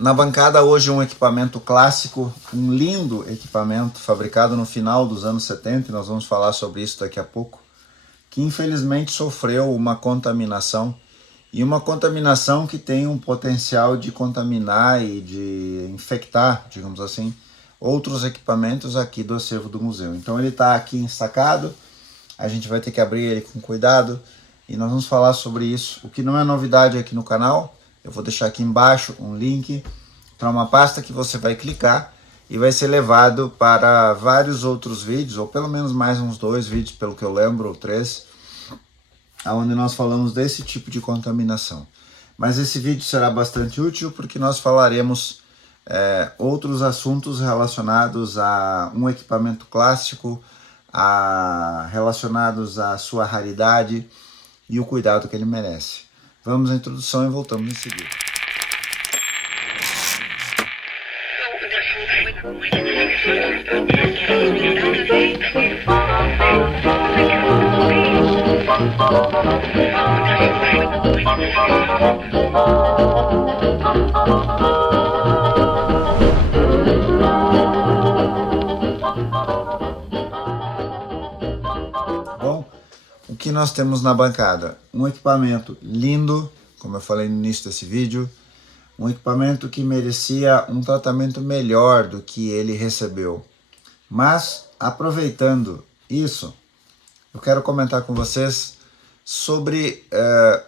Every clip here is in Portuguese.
na bancada hoje um equipamento clássico, um lindo equipamento fabricado no final dos anos 70, e nós vamos falar sobre isso daqui a pouco, que infelizmente sofreu uma contaminação, e uma contaminação que tem um potencial de contaminar e de infectar, digamos assim, outros equipamentos aqui do acervo do museu. Então ele está aqui ensacado, a gente vai ter que abrir ele com cuidado, e nós vamos falar sobre isso, o que não é novidade aqui no canal. Eu vou deixar aqui embaixo um link para uma pasta que você vai clicar e vai ser levado para vários outros vídeos, ou pelo menos mais uns 2 vídeos, pelo que eu lembro, ou 3, onde nós falamos desse tipo de contaminação. Mas esse vídeo será bastante útil porque nós falaremos outros assuntos relacionados a um equipamento clássico, relacionados à sua raridade e o cuidado que ele merece. Vamos à introdução e voltamos em seguida. Bom, o que nós temos na bancada? Um equipamento lindo, como eu falei no início desse vídeo, um equipamento que merecia um tratamento melhor do que ele recebeu. Mas, aproveitando isso, eu quero comentar com vocês sobre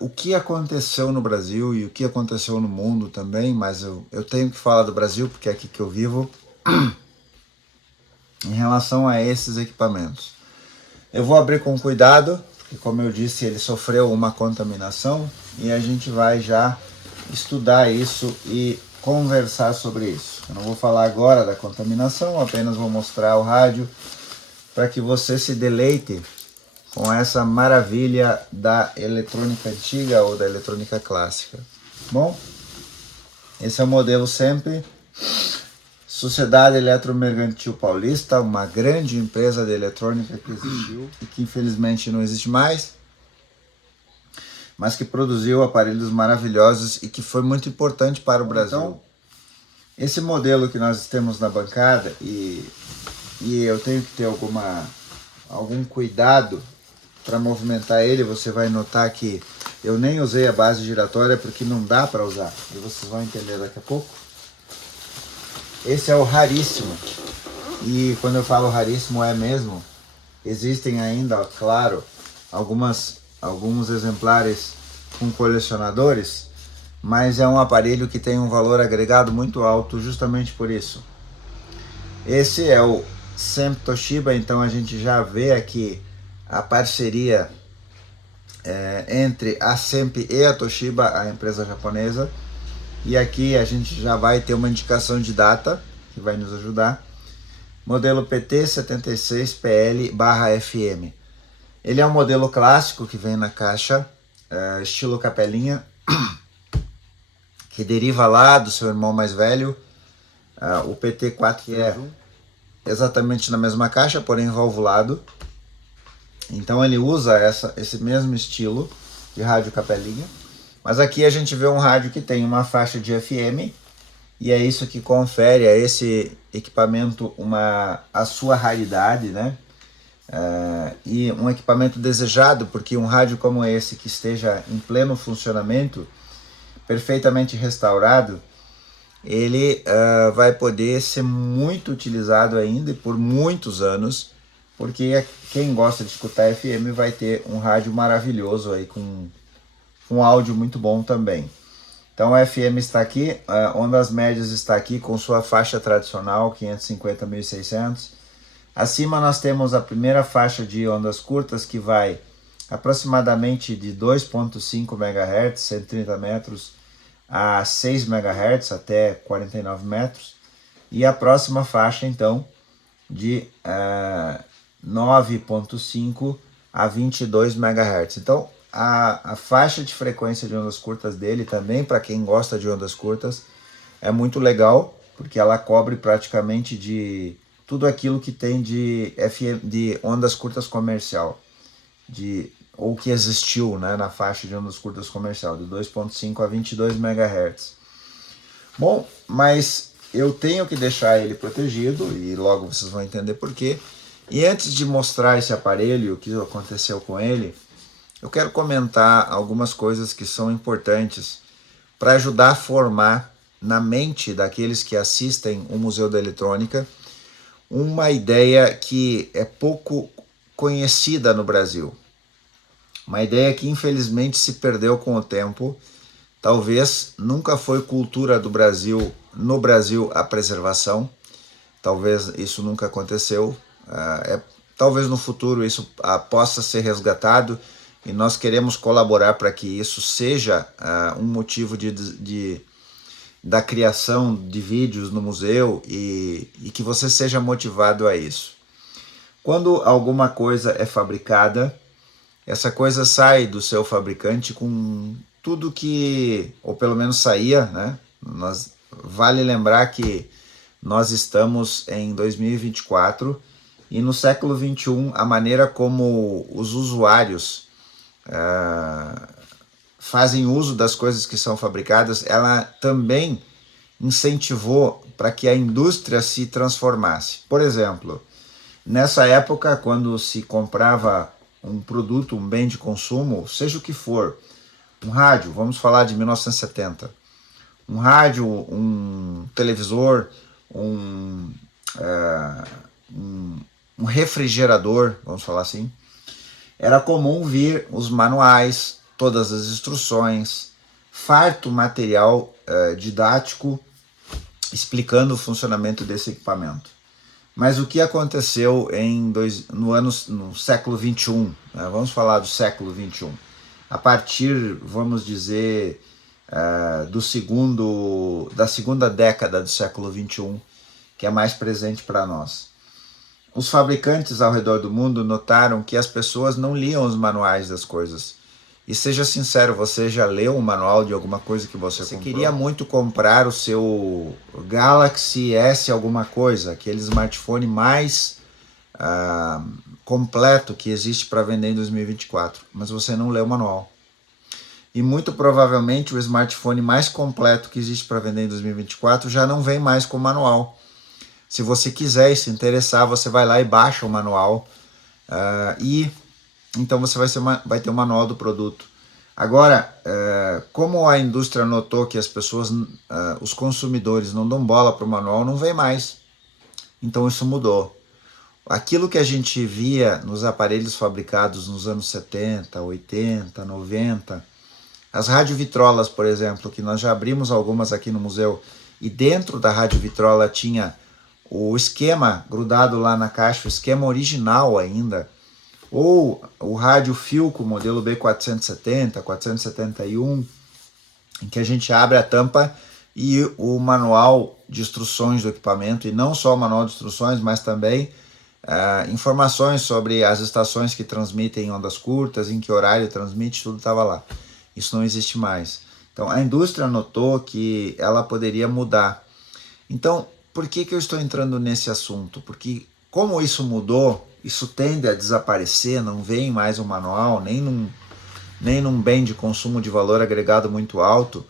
o que aconteceu no Brasil e o que aconteceu no mundo também, mas eu tenho que falar do Brasil porque é aqui que eu vivo, em relação a esses equipamentos. Eu vou abrir com cuidado, porque como eu disse, ele sofreu uma contaminação e a gente vai já estudar isso e conversar sobre isso. Eu não vou falar agora da contaminação, apenas vou mostrar o rádio para que você se deleite com essa maravilha da eletrônica antiga ou da eletrônica clássica. Bom, esse é o modelo sempre Sociedade Eletromercantil Paulista, uma grande empresa de eletrônica que existiu e que infelizmente não existe mais, mas que produziu aparelhos maravilhosos e que foi muito importante para o Brasil. Então, esse modelo que nós temos na bancada, e eu tenho que ter algum cuidado para movimentar ele, você vai notar que eu nem usei a base giratória porque não dá para usar, e vocês vão entender daqui a pouco. Esse é o raríssimo, e quando eu falo raríssimo é mesmo, existem ainda, claro, alguns exemplares com colecionadores, mas é um aparelho que tem um valor agregado muito alto justamente por isso. Esse é o SEMP Toshiba, então a gente já vê aqui a parceria entre a SEMP e a Toshiba, a empresa japonesa, e aqui a gente já vai ter uma indicação de data que vai nos ajudar. Modelo PT76PL/FM. Ele é um modelo clássico que vem na caixa, estilo capelinha, que deriva lá do seu irmão mais velho, o PT4, que é exatamente na mesma caixa, porém valvulado. Então ele usa esse mesmo estilo de rádio capelinha. Mas aqui a gente vê um rádio que tem uma faixa de FM, e é isso que confere a esse equipamento a sua raridade, né? E um equipamento desejado, porque um rádio como esse, que esteja em pleno funcionamento, perfeitamente restaurado, ele vai poder ser muito utilizado ainda e por muitos anos, porque quem gosta de escutar FM vai ter um rádio maravilhoso aí com áudio muito bom também. Então o FM está aqui, ondas médias está aqui com sua faixa tradicional 550-1600. Acima nós temos a primeira faixa de ondas curtas, que vai aproximadamente de 2.5 MHz, 130 metros, a 6 MHz até 49 metros. E a próxima faixa então de 9.5 a 22 MHz. Então a faixa de frequência de ondas curtas dele também, para quem gosta de ondas curtas, é muito legal, porque ela cobre praticamente de tudo aquilo que tem de ondas curtas comercial, ou que existiu, né, na faixa de ondas curtas comercial, de 2.5 a 22 MHz. Bom, mas eu tenho que deixar ele protegido e logo vocês vão entender por quê. E antes de mostrar esse aparelho e o que aconteceu com ele, eu quero comentar algumas coisas que são importantes para ajudar a formar na mente daqueles que assistem o Museu da Eletrônica uma ideia que é pouco conhecida no Brasil. Uma ideia que infelizmente se perdeu com o tempo. Talvez nunca foi cultura do Brasil, no Brasil, a preservação. Talvez isso nunca aconteceu. Talvez no futuro isso possa ser resgatado e nós queremos colaborar para que isso seja um motivo da criação de vídeos no museu e que você seja motivado a isso. Quando alguma coisa é fabricada, essa coisa sai do seu fabricante com tudo que, ou pelo menos saía, né? Vale lembrar que nós estamos em 2024 e no século 21 a maneira como os usuários fazem uso das coisas que são fabricadas, ela também incentivou para que a indústria se transformasse. Por exemplo, nessa época, quando se comprava um produto, um bem de consumo, seja o que for, um rádio, vamos falar de 1970, um rádio, um televisor, um refrigerador, vamos falar assim, era comum vir os manuais, todas as instruções, farto material didático explicando o funcionamento desse equipamento. Mas o que aconteceu no século XXI? Né? Vamos falar do século XXI. A partir, vamos dizer, da segunda década do século XXI, que é mais presente para nós. Os fabricantes ao redor do mundo notaram que as pessoas não liam os manuais das coisas. E seja sincero, você já leu um manual de alguma coisa que você comprou? Você queria muito comprar o seu Galaxy S alguma coisa, aquele smartphone mais completo que existe para vender em 2024, mas você não leu o manual. E muito provavelmente o smartphone mais completo que existe para vender em 2024 já não vem mais com manual. Se você quiser e se interessar, você vai lá e baixa o manual e então você vai ter o manual do produto. Agora, como a indústria notou que as pessoas, os consumidores não dão bola para o manual, não vem mais. Então isso mudou. Aquilo que a gente via nos aparelhos fabricados nos anos 70, 80, 90, as radiovitrolas, por exemplo, que nós já abrimos algumas aqui no museu, e dentro da radiovitrola tinha o esquema grudado lá na caixa, o esquema original ainda, ou o rádio Philco modelo B470, 471, em que a gente abre a tampa e o manual de instruções do equipamento, e não só o manual de instruções, mas também informações sobre as estações que transmitem ondas curtas, em que horário transmite, tudo estava lá. Isso não existe mais. Então a indústria notou que ela poderia mudar. Então, por que eu estou entrando nesse assunto? Porque como isso mudou, isso tende a desaparecer, não vem mais um manual, nem num bem de consumo de valor agregado muito alto.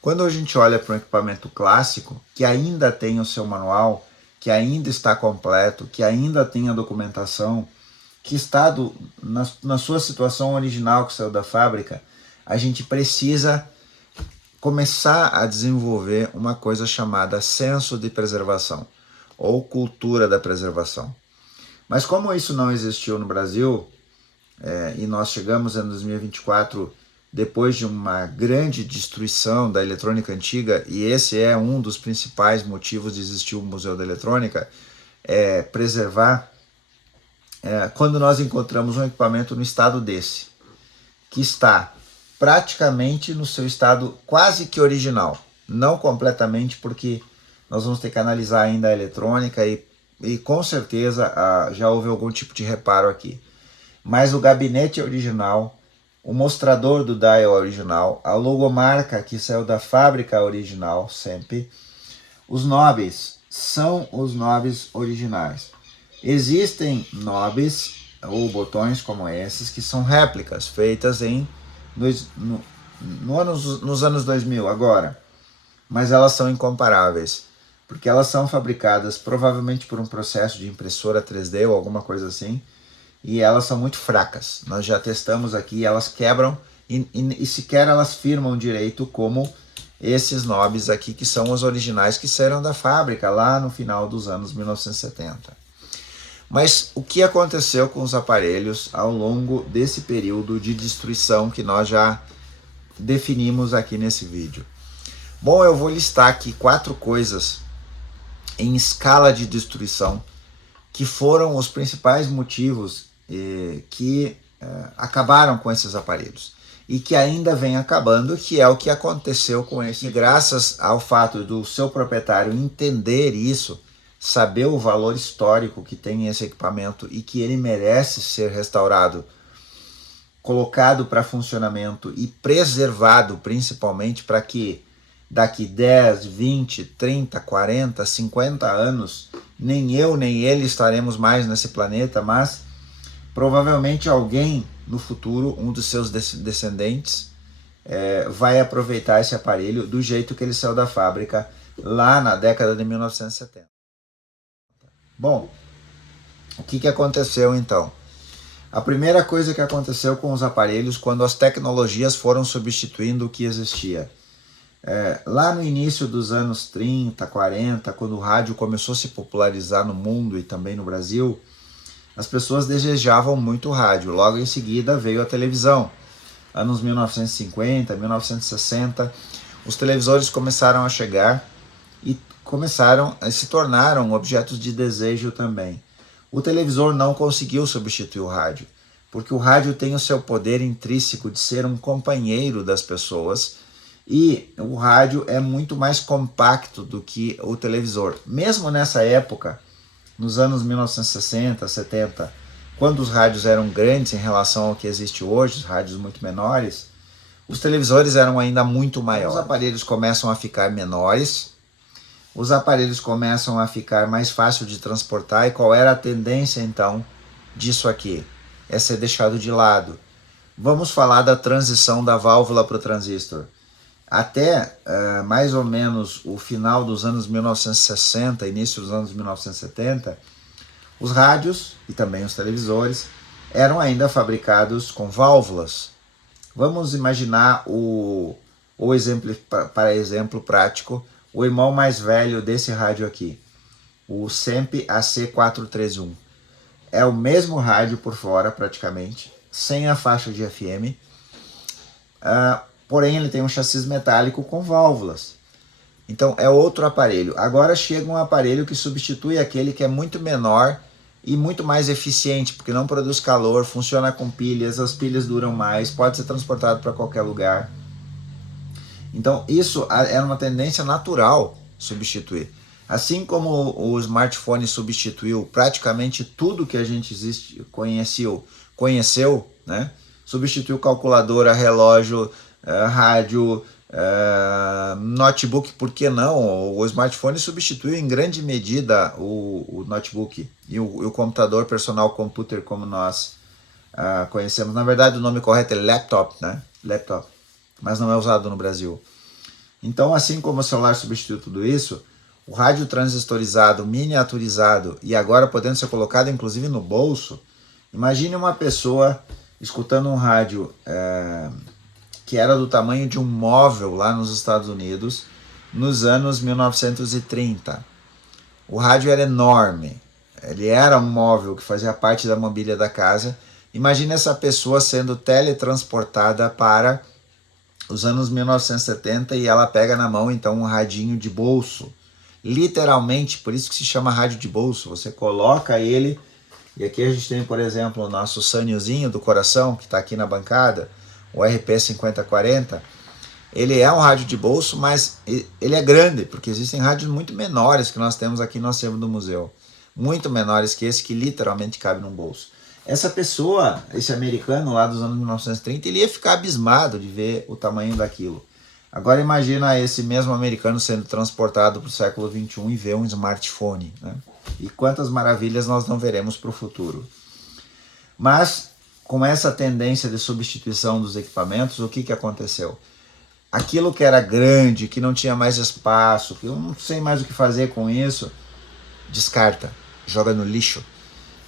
Quando a gente olha para um equipamento clássico, que ainda tem o seu manual, que ainda está completo, que ainda tem a documentação, que está na sua situação original que saiu da fábrica, a gente precisa começar a desenvolver uma coisa chamada senso de preservação, ou cultura da preservação. Mas como isso não existiu no Brasil, e nós chegamos em 2024 depois de uma grande destruição da eletrônica antiga, e esse é um dos principais motivos de existir o Museu da Eletrônica, preservar, quando nós encontramos um equipamento no estado desse, que está praticamente no seu estado quase que original, não completamente, porque nós vamos ter que analisar ainda a eletrônica e com certeza já houve algum tipo de reparo aqui. Mas o gabinete original, o mostrador do dial original, a logomarca que saiu da fábrica original sempre, os knobs são os knobs originais. Existem knobs ou botões como esses que são réplicas, feitas nos anos 2000. Agora, mas elas são incomparáveis, porque elas são fabricadas provavelmente por um processo de impressora 3D ou alguma coisa assim, e elas são muito fracas. Nós já testamos aqui, elas quebram e sequer elas firmam direito como esses knobs aqui, que são os originais que saíram da fábrica lá no final dos anos 1970. Mas o que aconteceu com os aparelhos ao longo desse período de destruição que nós já definimos aqui nesse vídeo? Bom, eu vou listar aqui 4 coisas em escala de destruição que foram os principais motivos que acabaram com esses aparelhos e que ainda vem acabando, que é o que aconteceu com esse. E graças ao fato do seu proprietário entender isso, saber o valor histórico que tem esse equipamento e que ele merece ser restaurado, colocado para funcionamento e preservado, principalmente para que daqui 10, 20, 30, 40, 50 anos, nem eu nem ele estaremos mais nesse planeta, mas provavelmente alguém no futuro, um dos seus descendentes, vai aproveitar esse aparelho do jeito que ele saiu da fábrica lá na década de 1970. Bom, o que aconteceu então? A primeira coisa que aconteceu com os aparelhos quando as tecnologias foram substituindo o que existia. Lá no início dos anos 30, 40, quando o rádio começou a se popularizar no mundo e também no Brasil, as pessoas desejavam muito rádio. Logo em seguida veio a televisão. Anos 1950, 1960, os televisores começaram a chegar e se tornaram objetos de desejo também. O televisor não conseguiu substituir o rádio, porque o rádio tem o seu poder intrínseco de ser um companheiro das pessoas e o rádio é muito mais compacto do que o televisor. Mesmo nessa época, nos anos 1960, 70, quando os rádios eram grandes em relação ao que existe hoje, os rádios muito menores, os televisores eram ainda muito maiores. Os aparelhos começam a ficar menores, os aparelhos começam a ficar mais fácil de transportar. E qual era a tendência então disso aqui? É ser deixado de lado. Vamos falar da transição da válvula para o transistor. Até mais ou menos o final dos anos 1960, início dos anos 1970, os rádios e também os televisores eram ainda fabricados com válvulas. Vamos imaginar para exemplo prático, o irmão mais velho desse rádio aqui, o SEMP AC431. É o mesmo rádio por fora praticamente, sem a faixa de FM, porém ele tem um chassi metálico com válvulas. Então é outro aparelho. Agora chega um aparelho que substitui aquele, que é muito menor e muito mais eficiente, porque não produz calor, funciona com pilhas, as pilhas duram mais, pode ser transportado para qualquer lugar. Então isso era uma tendência natural substituir. Assim como o smartphone substituiu praticamente tudo que a gente conheceu, né? Substituiu calculadora, relógio, rádio, notebook, por que não? O smartphone substituiu em grande medida o notebook e o computador personal computer, como nós conhecemos. Na verdade, o nome correto é laptop, né? Laptop, mas não é usado no Brasil. Então, assim como o celular substituiu tudo isso, o rádio transistorizado, miniaturizado e agora podendo ser colocado inclusive no bolso. Imagine uma pessoa escutando um rádio que era do tamanho de um móvel lá nos Estados Unidos, nos anos 1930. O rádio era enorme, ele era um móvel que fazia parte da mobília da casa. Imagine essa pessoa sendo teletransportada para os anos 1970 e ela pega na mão então um radinho de bolso. Literalmente, por isso que se chama rádio de bolso. Você coloca ele, e aqui a gente tem, por exemplo, o nosso Saniozinho do coração, que está aqui na bancada, o RP5040. Ele é um rádio de bolso, mas ele é grande, porque existem rádios muito menores que nós temos aqui no acervo do museu. Muito menores que esse, que literalmente cabe num bolso. Essa pessoa, esse americano lá dos anos 1930, ele ia ficar abismado de ver o tamanho daquilo. Agora imagina esse mesmo americano sendo transportado para o século XXI e ver um smartphone, né? E quantas maravilhas nós não veremos para o futuro. Mas, com essa tendência de substituição dos equipamentos, o que aconteceu? aquilo que era grande, que não tinha mais espaço, que eu não sei mais o que fazer com isso, descarta, joga no lixo,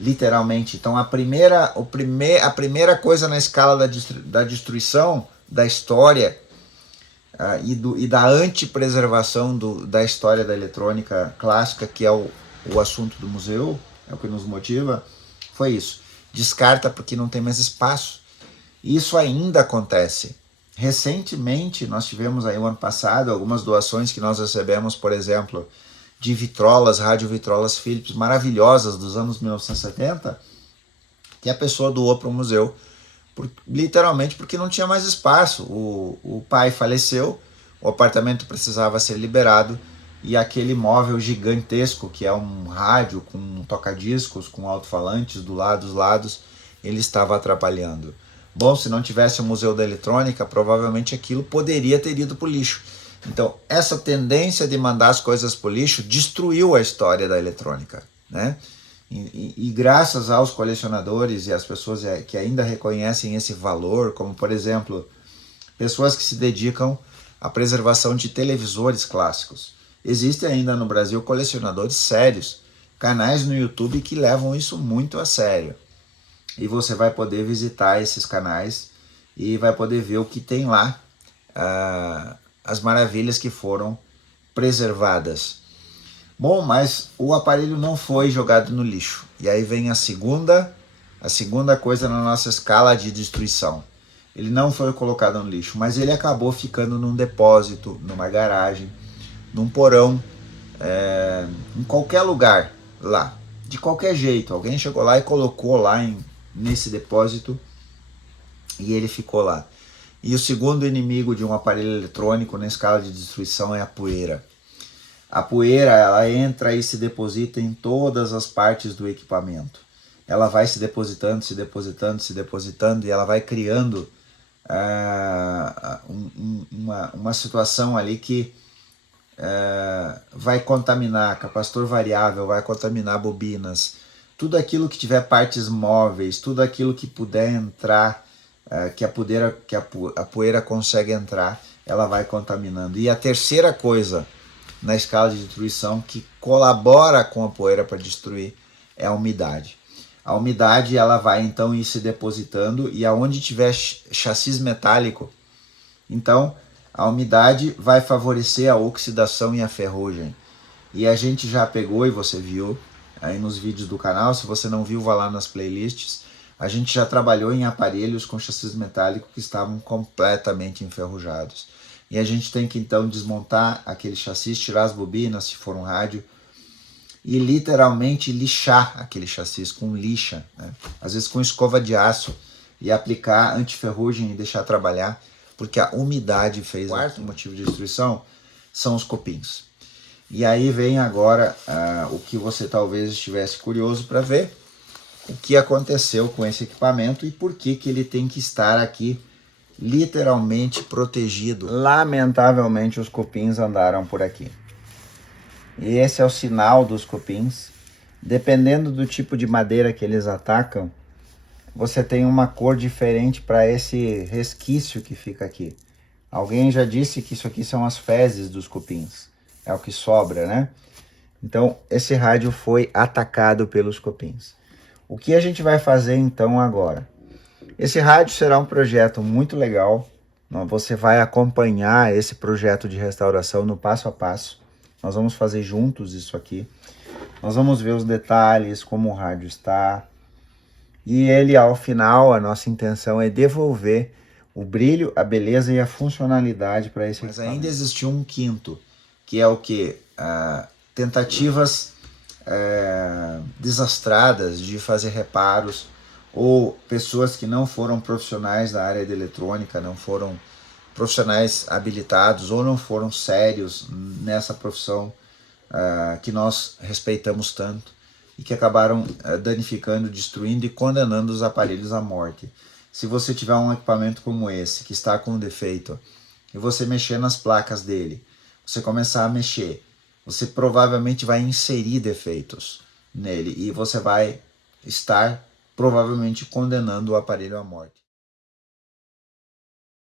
literalmente. Então a primeira coisa na escala da destruição da história e da antipreservação da história da eletrônica clássica, que é o assunto do museu, é o que nos motiva, foi isso. Descarta porque não tem mais espaço. Isso ainda acontece. Recentemente, nós tivemos aí o ano passado algumas doações que nós recebemos, por exemplo, de vitrolas, radiovitrolas Philips maravilhosas dos anos 1970, que a pessoa doou para o museu, literalmente porque não tinha mais espaço. O pai faleceu, o apartamento precisava ser liberado e aquele móvel gigantesco, que é um rádio com toca-discos, com alto-falantes dos lados, ele estava atrapalhando. Bom, se não tivesse o Museu da Eletrônica, provavelmente aquilo poderia ter ido para o lixo. Então, essa tendência de mandar as coisas para o lixo destruiu a história da eletrônica, né? E graças aos colecionadores e às pessoas que ainda reconhecem esse valor, como por exemplo, pessoas que se dedicam à preservação de televisores clássicos. Existem ainda no Brasil colecionadores sérios, canais no YouTube que levam isso muito a sério. E você vai poder visitar esses canais e vai poder ver o que tem lá, as maravilhas que foram preservadas. Bom, mas o aparelho não foi jogado no lixo. E aí vem a segunda coisa na nossa escala de destruição. Ele não foi colocado no lixo, mas ele acabou ficando num depósito, numa garagem, num porão, em qualquer lugar lá. De qualquer jeito, alguém chegou lá e colocou lá nesse depósito e ele ficou lá. E o segundo inimigo de um aparelho eletrônico na escala de destruição é a poeira. A poeira, ela entra e se deposita em todas as partes do equipamento. Ela vai se depositando e ela vai criando uma situação ali que vai contaminar capacitor variável, vai contaminar bobinas, tudo aquilo que tiver partes móveis, tudo aquilo que puder entrar, que a poeira consegue entrar, ela vai contaminando. E a terceira coisa na escala de destruição que colabora com a poeira para destruir é a umidade. A umidade ela vai então ir se depositando e aonde tiver chassis metálico, então a umidade vai favorecer a oxidação e a ferrugem. E a gente já pegou, e você viu aí nos vídeos do canal, se você não viu, vá lá nas playlists, a gente já trabalhou em aparelhos com chassis metálico que estavam completamente enferrujados. E a gente tem que então desmontar aquele chassi, tirar as bobinas, se for um rádio, e literalmente lixar aquele chassi com lixa, né? Às vezes com escova de aço, e aplicar antiferrugem e deixar trabalhar, porque a umidade fez. O quarto motivo de destruição são os copins. E aí vem agora o que você talvez estivesse curioso para ver, o que aconteceu com esse equipamento e por que ele tem que estar aqui literalmente protegido. Lamentavelmente os cupins andaram por aqui. E esse é o sinal dos cupins. Dependendo do tipo de madeira que eles atacam, você tem uma cor diferente para esse resquício que fica aqui. Alguém já disse que isso aqui são as fezes dos cupins. É o que sobra, né? Então, esse rádio foi atacado pelos cupins. O que a gente vai fazer então agora? Esse rádio será um projeto muito legal. Você vai acompanhar esse projeto de restauração no passo a passo. Nós vamos fazer juntos isso aqui. Nós vamos ver os detalhes, como o rádio está. E ele, ao final, a nossa intenção é devolver o brilho, a beleza e a funcionalidade para esse equipamento. Mas ainda existiu um quinto, que é o quê? Tentativas desastradas de fazer reparos, ou pessoas que não foram profissionais da área de eletrônica, não foram profissionais habilitados ou não foram sérios nessa profissão que nós respeitamos tanto e que acabaram danificando, destruindo e condenando os aparelhos à morte. Se você tiver um equipamento como esse, que está com defeito, e você mexer nas placas dele, você começar a mexer, você provavelmente vai inserir defeitos nele e você vai estar provavelmente condenando o aparelho à morte.